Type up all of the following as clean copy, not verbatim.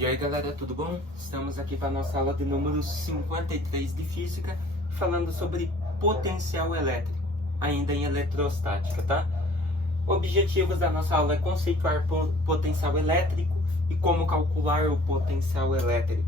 E aí galera, tudo bom? Estamos aqui para a nossa aula de número 53 de Física, falando sobre potencial elétrico, ainda em eletrostática, tá? Objetivos da nossa aula é conceituar potencial elétrico e como calcular o potencial elétrico,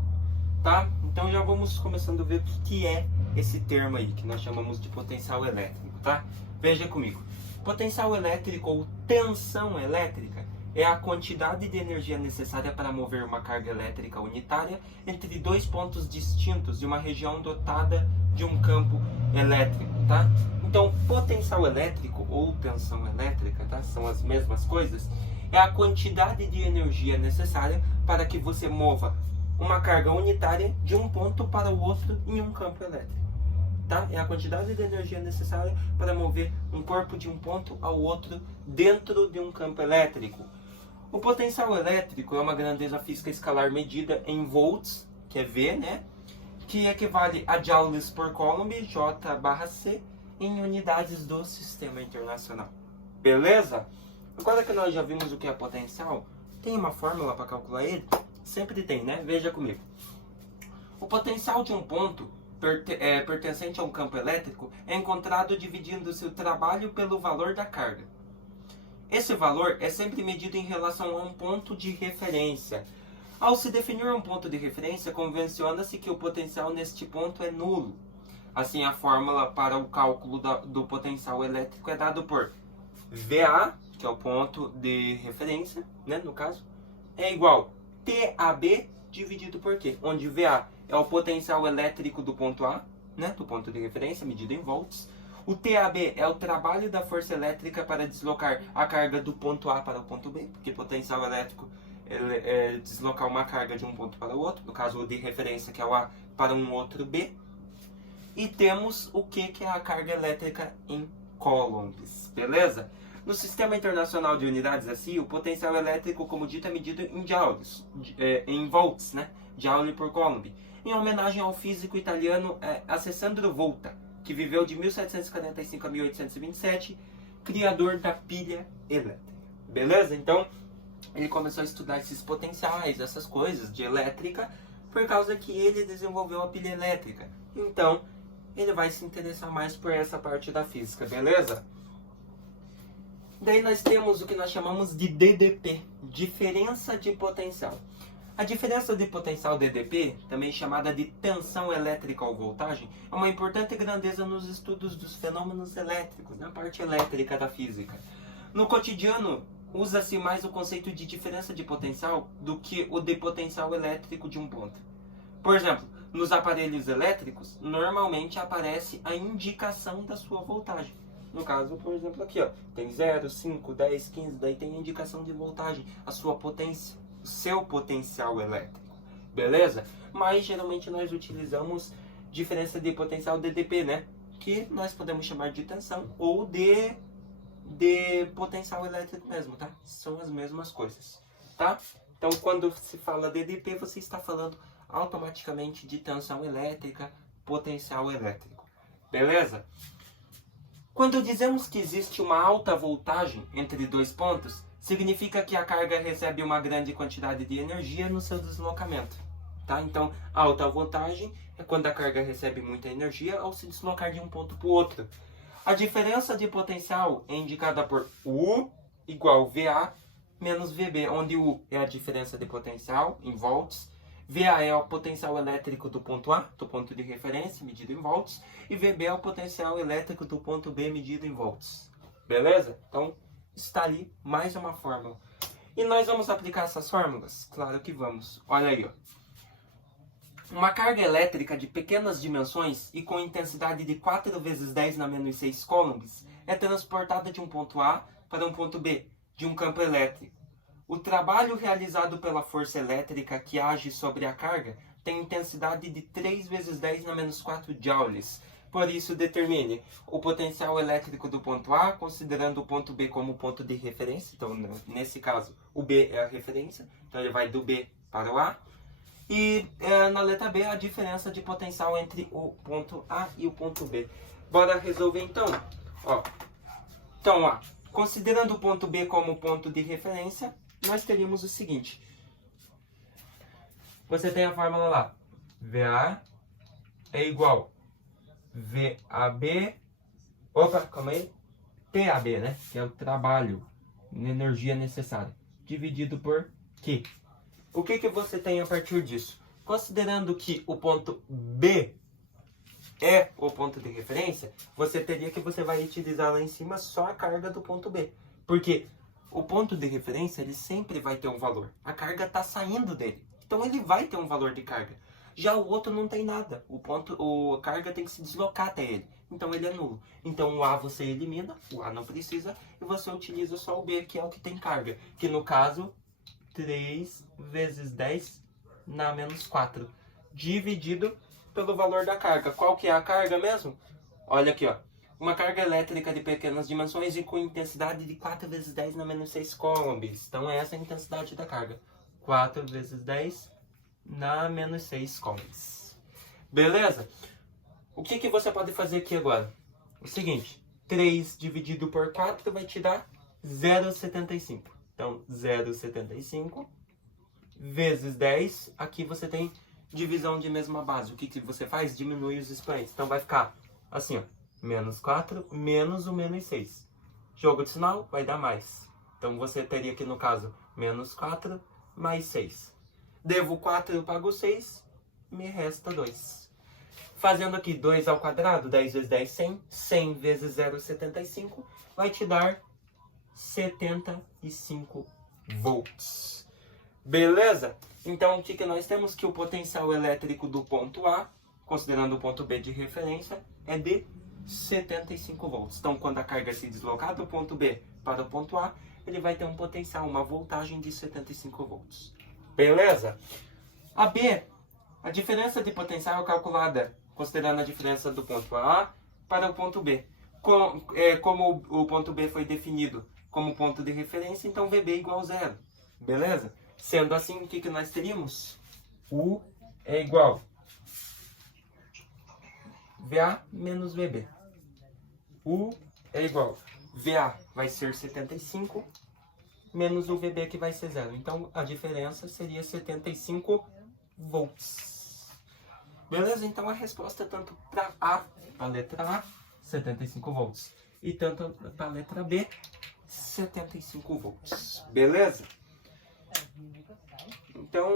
tá? Então já vamos começando a ver o que é esse termo aí, que nós chamamos de potencial elétrico, tá? Veja comigo. Potencial elétrico ou tensão elétrica é a quantidade de energia necessária para mover uma carga elétrica unitária entre dois pontos distintos de uma região dotada de um campo elétrico, tá? Então, potencial elétrico ou tensão elétrica, tá? São as mesmas coisas. É a quantidade de energia necessária para que você mova uma carga unitária de um ponto para o outro em um campo elétrico. Tá? É a quantidade de energia necessária para mover um corpo de um ponto ao outro dentro de um campo elétrico. O potencial elétrico é uma grandeza física escalar medida em volts, que é V, né? Que equivale a joules por coulomb, J/C, em unidades do sistema internacional. Beleza? Agora que nós já vimos o que é potencial, tem uma fórmula para calcular ele? Sempre tem, né? Veja comigo. O potencial de um ponto pertencente a um campo elétrico é encontrado dividindo seu trabalho pelo valor da carga. Esse valor é sempre medido em relação a um ponto de referência. Ao se definir um ponto de referência, convenciona-se que o potencial neste ponto é nulo. Assim, a fórmula para o cálculo do potencial elétrico é dado por VA, que é o ponto de referência, né, no caso, é igual TAB dividido por Q, onde VA é o potencial elétrico do ponto A, né, do ponto de referência, medido em volts. O TAB é o trabalho da força elétrica para deslocar a carga do ponto A para o ponto B, porque potencial elétrico é deslocar uma carga de um ponto para o outro, no caso o de referência, que é o A, para um outro B. E temos o que é a carga elétrica em coulombs, beleza? No Sistema Internacional de Unidades assim, o potencial elétrico, como dito, é medido em joules, em volts, né? Joule por coulomb, em homenagem ao físico italiano Alessandro Volta, que viveu de 1745 a 1827, criador da pilha elétrica. Beleza? Então, ele começou a estudar esses potenciais, essas coisas de elétrica, por causa que ele desenvolveu a pilha elétrica. Então, ele vai se interessar mais por essa parte da física, beleza? Daí nós temos o que nós chamamos de DDP, diferença de potencial. A diferença de potencial DDP, também chamada de tensão elétrica ou voltagem, é uma importante grandeza nos estudos dos fenômenos elétricos, na parte elétrica da física. No cotidiano, usa-se mais o conceito de diferença de potencial do que o de potencial elétrico de um ponto. Por exemplo, nos aparelhos elétricos, normalmente aparece a indicação da sua voltagem. No caso, por exemplo, aqui, ó, tem 0, 5, 10, 15, daí tem a indicação de voltagem, a sua potência, o seu potencial elétrico, beleza? Mas geralmente nós utilizamos diferença de potencial DDP, né? Que nós podemos chamar de tensão ou de potencial elétrico mesmo, tá? São as mesmas coisas, tá? Então, quando se fala DDP, você está falando automaticamente de tensão elétrica, potencial elétrico, beleza? Quando dizemos que existe uma alta voltagem entre dois pontos, significa que a carga recebe uma grande quantidade de energia no seu deslocamento, tá? Então, alta voltagem é quando a carga recebe muita energia ao se deslocar de um ponto para o outro. A diferença de potencial é indicada por U igual VA menos VB, onde U é a diferença de potencial em volts, VA é o potencial elétrico do ponto A, do ponto de referência, medido em volts, e VB é o potencial elétrico do ponto B, medido em volts. Beleza? Então, está ali mais uma fórmula. E nós vamos aplicar essas fórmulas? Claro que vamos. Olha aí, ó. Uma carga elétrica de pequenas dimensões e com intensidade de 4 vezes 10 na menos 6 coulombs é transportada de um ponto A para um ponto B, de um campo elétrico. O trabalho realizado pela força elétrica que age sobre a carga tem intensidade de 3 vezes 10 na menos 4 joules. Por isso, determine o potencial elétrico do ponto A, considerando o ponto B como ponto de referência. Então, nesse caso, o B é a referência. Então, ele vai do B para o A. E na letra B, a diferença de potencial entre o ponto A e o ponto B. Bora resolver então. Ó. Então, ó, considerando o ponto B como ponto de referência, nós teríamos o seguinte. Você tem a fórmula lá. VA é igual VAB, opa, calma aí, TAB, né? Que é o trabalho, energia necessária, dividido por Q. O que que você tem a partir disso? Considerando que o ponto B é o ponto de referência, você teria que você vai utilizar lá em cima só a carga do ponto B. Porque o ponto de referência, ele sempre vai ter um valor. A carga está saindo dele. Então ele vai ter um valor de carga. Já o outro não tem nada. A carga tem que se deslocar até ele. Então ele é nulo. Então o A você elimina, o A não precisa, e você utiliza só o B, que é o que tem carga. Que no caso, 3 vezes 10 na menos 4. Dividido pelo valor da carga. Qual que é a carga mesmo? Olha aqui, ó. Uma carga elétrica de pequenas dimensões e com intensidade de 4 vezes 10 na menos 6 coulombs. Então essa é a intensidade da carga. 4 vezes 10 na menos 6 coulombs. Beleza? O que que você pode fazer aqui agora? O seguinte, 3 dividido por 4 vai te dar 0,75. Então 0,75 vezes 10, aqui você tem divisão de mesma base. O que que você faz? Diminui os expoentes. Então vai ficar assim, ó. Menos 4 menos o menos 6. Jogo de sinal vai dar mais. Então você teria aqui no caso menos 4 mais 6. Devo 4, eu pago 6, me resta 2. Fazendo aqui 2 ao quadrado, 10 vezes 10, 100. 100 vezes 0,75 vai te dar 75 volts. Beleza? Então o que que nós temos? Que o potencial elétrico do ponto A, considerando o ponto B de referência, é de 75 volts. Então, quando a carga se deslocar do ponto B para o ponto A, ele vai ter um potencial, uma voltagem de 75 volts. Beleza? A B, a diferença de potencial é calculada considerando a diferença do ponto A para o ponto B. Como o ponto B foi definido como ponto de referência, então VB igual a 0. Beleza? Sendo assim, o que que nós teríamos? U é igual VA menos VB. U é igual VA vai ser 75 menos o VB que vai ser 0. Então a diferença seria 75 volts. Beleza? Então a resposta é tanto para A, a letra A, 75 volts. E tanto para a letra B, 75 volts. Beleza? Então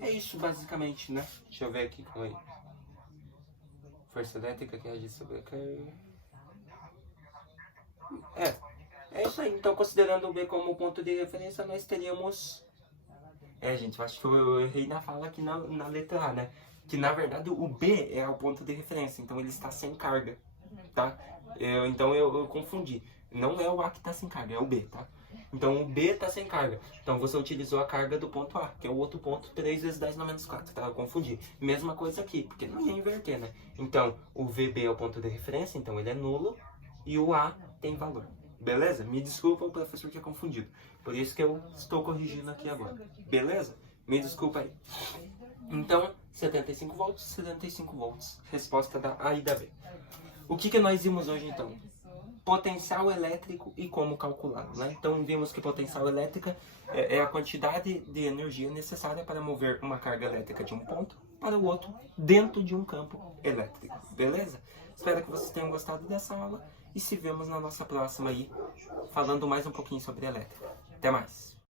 é isso basicamente, né? Deixa eu ver aqui como é. Força elétrica que age sobre a carga. É isso aí. Então, considerando o B como ponto de referência, nós teríamos... gente, eu acho que eu errei na fala aqui na letra A, né? Que, na verdade, o B é o ponto de referência. Então, ele está sem carga, tá? Então, eu confundi. Não é o A que está sem carga, é o B, tá? Então, o B está sem carga. Então, você utilizou a carga do ponto A, que é o outro ponto, 3 vezes 10 na menos 4, tá? Eu confundi. Mesma coisa aqui, porque não ia inverter, né? Então, o VB é o ponto de referência, então ele é nulo. E o A tem valor. Beleza? Me desculpa, o professor tinha confundido. Por isso que eu estou corrigindo aqui agora. Beleza? Me desculpa aí. Então, 75 volts, 75 volts. Resposta da A e da B. O que nós vimos hoje, então? Potencial elétrico e como calculá-lo, né? Então, vimos que potencial elétrica é a quantidade de energia necessária para mover uma carga elétrica de um ponto para o outro dentro de um campo elétrico. Beleza? Espero que vocês tenham gostado dessa aula e se vemos na nossa próxima aí, falando mais um pouquinho sobre elétrica. Até mais!